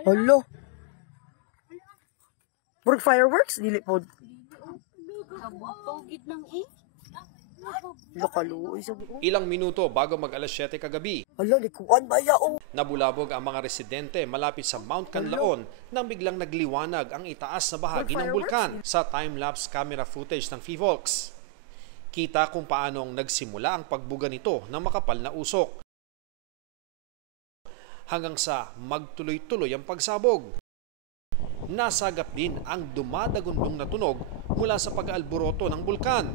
Hello. Burg fireworks dili pod. Ilang minuto bago mag alas 7 kagabi, Hala, likuan ba yao? nabulabog ang mga residente malapit sa Mount Canlaon nang biglang nagliwanag ang itaas na bahagi ng bulkan sa time-lapse camera footage ng PHIVOLCS. Kita kung paanong nagsimula ang pagbuga nito ng makapal na usok hanggang sa magtuloy-tuloy ang pagsabog. Nasagap din ang dumadagundong na tunog mula sa pag-aalboroto ng bulkan.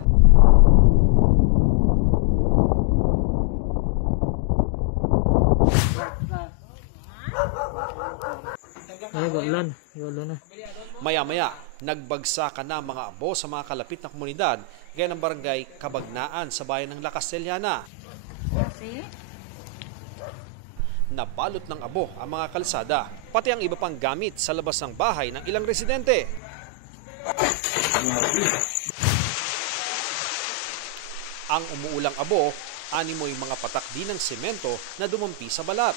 Maya-maya, nagbagsakan na mga abo sa mga kalapit na komunidad gaya ng barangay Kabagnaan sa bayan ng La Castellana. Nabalot ng abo ang mga kalsada, pati ang iba pang gamit sa labas ng bahay ng ilang residente. Ang umuulang abo, animoy mga patak din ng semento na dumampi sa balat.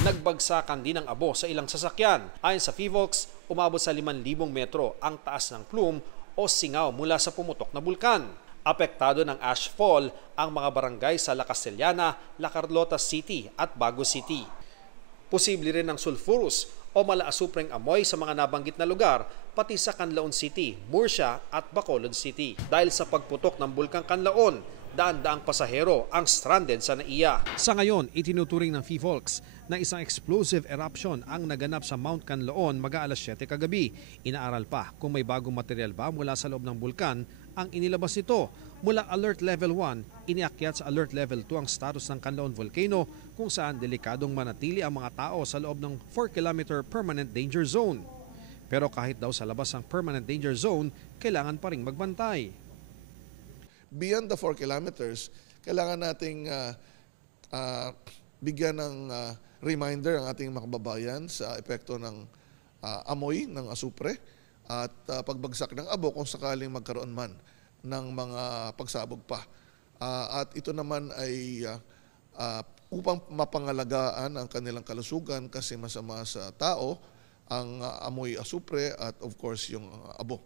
Nagbagsakan din ang abo sa ilang sasakyan. Ayon sa PHIVOLCS, umabot sa 5,000 metro ang taas ng plume o singaw mula sa pumutok na bulkan. Apektado ng ashfall ang mga barangay sa La Castellana, La Carlota City at Bago City. Posible rin ang sulfurous o malaasupreng amoy sa mga nabanggit na lugar, pati sa Canlaon City, Murcia at Bacolod City. Dahil sa pagputok ng bulkang Canlaon, daan-daang pasahero ang stranded sa NAIA. Sa ngayon, itinuturing ng PHIVOLCS na isang explosive eruption ang naganap sa Mount Canlaon mag-aalas 7 kagabi. Inaaral pa kung may bagong material ba mula sa loob ng bulkan ang inilabas nito. Mula Alert Level 1, iniakyat sa Alert Level 2 ang status ng Canlaon Volcano kung saan delikadong manatili ang mga tao sa loob ng 4-kilometer permanent danger zone. Pero kahit daw sa labas ng permanent danger zone, kailangan pa ring magbantay. Beyond the 4 kilometers, kailangan nating bigyan ng reminder ang ating mga kababayan sa epekto ng amoy ng asupre at pagbagsak ng abo kung sakaling magkaroon man ng mga pagsabog pa. At ito naman ay upang mapangalagaan ang kanilang kalusugan kasi masama sa tao ang amoy asupre at of course yung abo.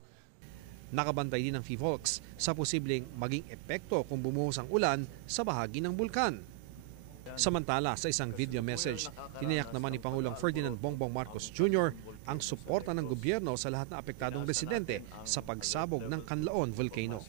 Nakabantay din ng PHIVOLCS sa posibleng maging epekto kung bumuhos ang ulan sa bahagi ng bulkan. Samantala, sa isang video message, tiniyak naman ni Pangulong Ferdinand Bongbong Marcos Jr. ang suporta ng gobyerno sa lahat ng apektadong residente sa pagsabog ng Canlaon Volcano.